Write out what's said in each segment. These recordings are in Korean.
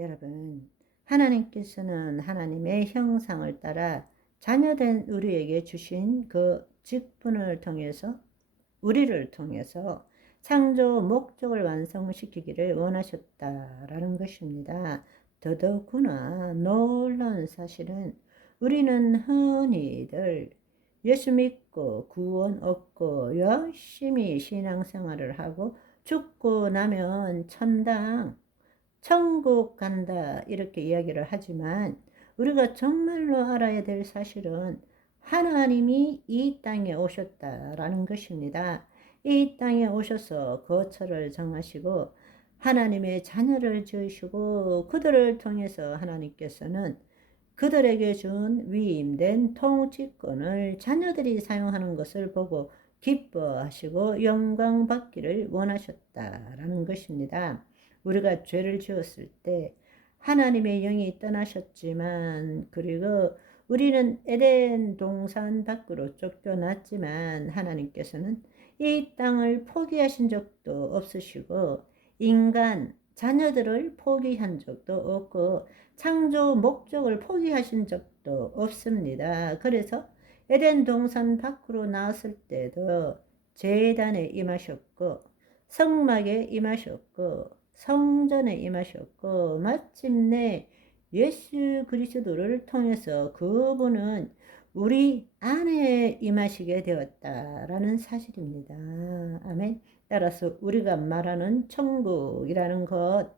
여러분, 하나님께서는 하나님의 형상을 따라 자녀된 우리에게 주신 그 직분을 통해서 우리를 통해서 창조 목적을 완성시키기를 원하셨다라는 것입니다. 더더구나 놀라운 사실은 우리는 흔히들 예수 믿고 구원 얻고 열심히 신앙생활을 하고 죽고 나면 천당 천국 간다 이렇게 이야기를 하지만 우리가 정말로 알아야 될 사실은 하나님이 이 땅에 오셨다라는 것입니다. 이 땅에 오셔서 거처를 정하시고 하나님의 자녀를 지으시고 그들을 통해서 하나님께서는 그들에게 준 위임된 통치권을 자녀들이 사용하는 것을 보고 기뻐하시고 영광 받기를 원하셨다라는 것입니다. 우리가 죄를 지었을 때 하나님의 영이 떠나셨지만, 그리고 우리는 에덴 동산 밖으로 쫓겨났지만 하나님께서는 이 땅을 포기하신 적도 없으시고 인간 자녀들을 포기한 적도 없고 창조 목적을 포기하신 적도 없습니다. 그래서 에덴 동산 밖으로 나왔을 때도 제단에 임하셨고 성막에 임하셨고 성전에 임하셨고 마침내 예수 그리스도를 통해서 그분은 우리 안에 임하시게 되었다라는 사실입니다. 아멘. 따라서 우리가 말하는 천국이라는 것,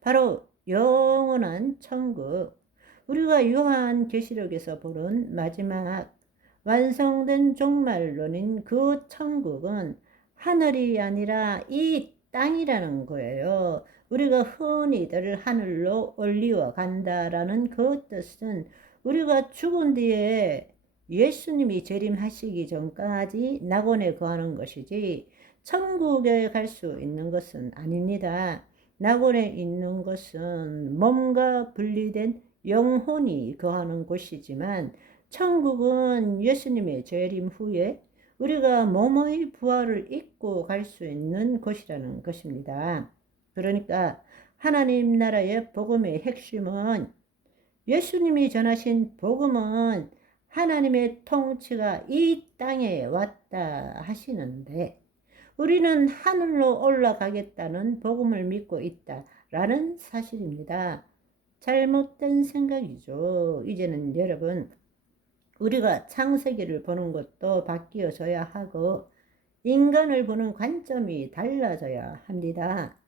바로 영원한 천국, 우리가 요한계시록에서 보는 마지막 완성된 종말론인 그 천국은 하늘이 아니라 이 땅이라는 거예요. 우리가 흔히들 하늘로 올리워 간다라는 그 뜻은 우리가 죽은 뒤에 예수님이 재림하시기 전까지 낙원에 거하는 것이지 천국에 갈 수 있는 것은 아닙니다. 낙원에 있는 것은 몸과 분리된 영혼이 거하는 곳이지만 천국은 예수님의 재림 후에 우리가 몸의 부활을 입고 갈 수 있는 곳이라는 것입니다. 그러니까 하나님 나라의 복음의 핵심은, 예수님이 전하신 복음은 하나님의 통치가 이 땅에 왔다 하시는데 우리는 하늘로 올라가겠다는 복음을 믿고 있다라는 사실입니다. 잘못된 생각이죠. 이제는 여러분, 우리가 창세기를 보는 것도 바뀌어져야 하고 인간을 보는 관점이 달라져야 합니다.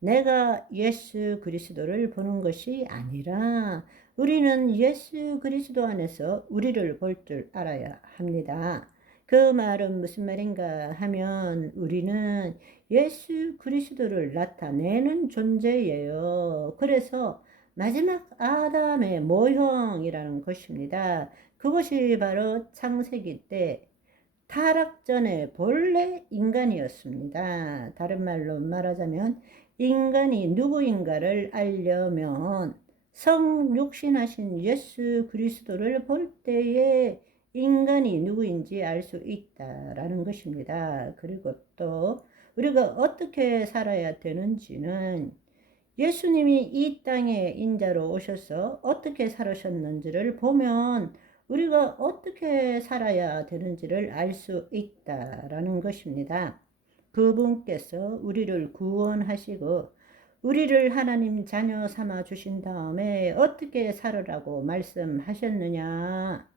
내가 예수 그리스도를 보는 것이 아니라 우리는 예수 그리스도 안에서 우리를 볼 줄 알아야 합니다. 그 말은 무슨 말인가 하면 우리는 예수 그리스도를 나타내는 존재예요. 그래서 마지막 아담의 모형이라는 것입니다. 그것이 바로 창세기 때 타락 전에 본래 인간이었습니다. 다른 말로 말하자면 인간이 누구인가를 알려면 성육신하신 예수 그리스도를 볼 때에 인간이 누구인지 알 수 있다라는 것입니다. 그리고 또 우리가 어떻게 살아야 되는지는 예수님이 이 땅에 인자로 오셔서 어떻게 살으셨는지를 보면 우리가 어떻게 살아야 되는지를 알 수 있다라는 것입니다. 그분께서 우리를 구원하시고 우리를 하나님 자녀 삼아 주신 다음에 어떻게 살으라고 말씀하셨느냐?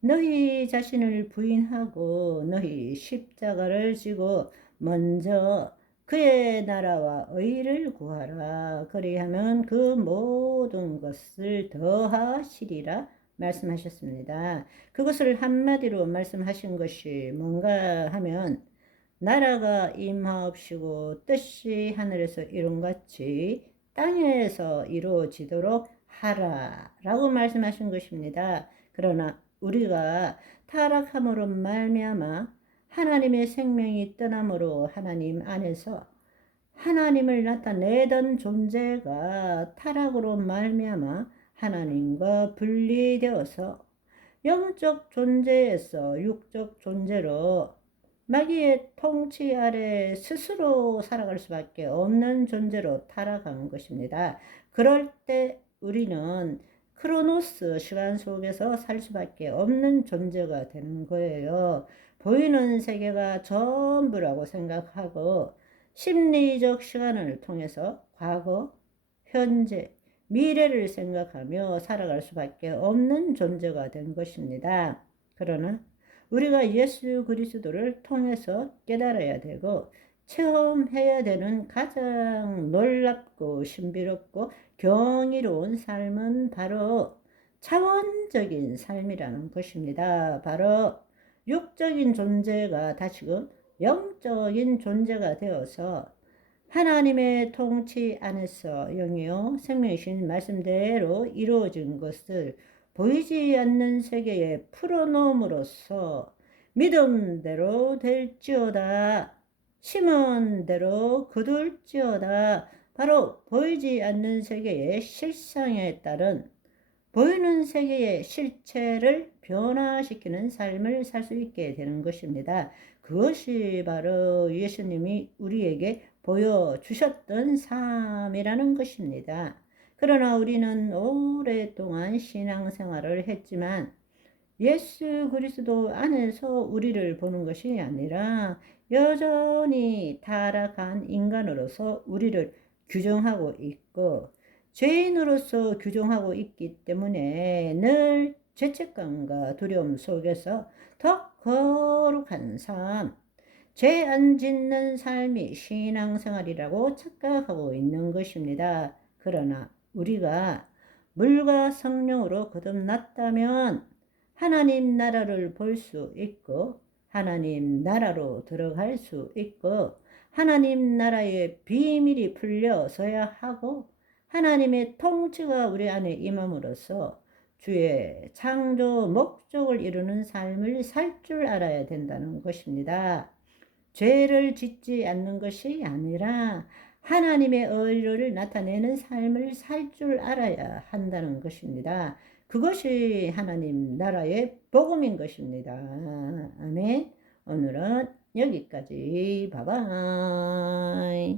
너희 자신을 부인하고 너희 십자가를 지고 먼저 그의 나라와 의를 구하라. 그리하면 그 모든 것을 더하시리라 말씀하셨습니다. 그것을 한마디로 말씀하신 것이 뭔가 하면 나라가 임하옵시고 뜻이 하늘에서 이룬같이 땅에서 이루어지도록 하라 라고 말씀하신 것입니다. 그러나 우리가 타락함으로 말미암아 하나님의 생명이 떠남으로 하나님 안에서 하나님을 나타내던 존재가 타락으로 말미암아 하나님과 분리되어서 영적 존재에서 육적 존재로 마귀의 통치 아래 스스로 살아갈 수밖에 없는 존재로 타락한 것입니다. 그럴 때 우리는 크로노스 시간 속에서 살 수밖에 없는 존재가 되는 거예요. 보이는 세계가 전부라고 생각하고 심리적 시간을 통해서 과거, 현재, 미래를 생각하며 살아갈 수밖에 없는 존재가 된 것입니다. 그러나 우리가 예수 그리스도를 통해서 깨달아야 되고 체험해야 되는 가장 놀랍고 신비롭고 경이로운 삶은 바로 차원적인 삶이라는 것입니다. 바로 육적인 존재가 다시금 영적인 존재가 되어서 하나님의 통치 안에서 영이요 생명이신 말씀대로 이루어진 것을 보이지 않는 세계에 풀어놓음으로써 믿음대로 될지어다, 심은 대로 거둘지어다. 바로 보이지 않는 세계의 실상에 따른 보이는 세계의 실체를 변화시키는 삶을 살 수 있게 되는 것입니다. 그것이 바로 예수님이 우리에게 보여주셨던 삶이라는 것입니다. 그러나 우리는 오랫동안 신앙생활을 했지만 예수 그리스도 안에서 우리를 보는 것이 아니라 여전히 타락한 인간으로서 우리를 규정하고 있고 죄인으로서 규정하고 있기 때문에 늘 죄책감과 두려움 속에서 더 거룩한 삶, 죄 안 짓는 삶이 신앙생활이라고 착각하고 있는 것입니다. 그러나 우리가 물과 성령으로 거듭났다면 하나님 나라를 볼 수 있고 하나님 나라로 들어갈 수 있고 하나님 나라의 비밀이 풀려서야 하고 하나님의 통치가 우리 안에 임함으로써 주의 창조 목적을 이루는 삶을 살 줄 알아야 된다는 것입니다. 죄를 짓지 않는 것이 아니라 하나님의 의를 나타내는 삶을 살 줄 알아야 한다는 것입니다. 그것이 하나님 나라의 복음인 것입니다. 아멘. 오늘은 여기까지. 바이바이.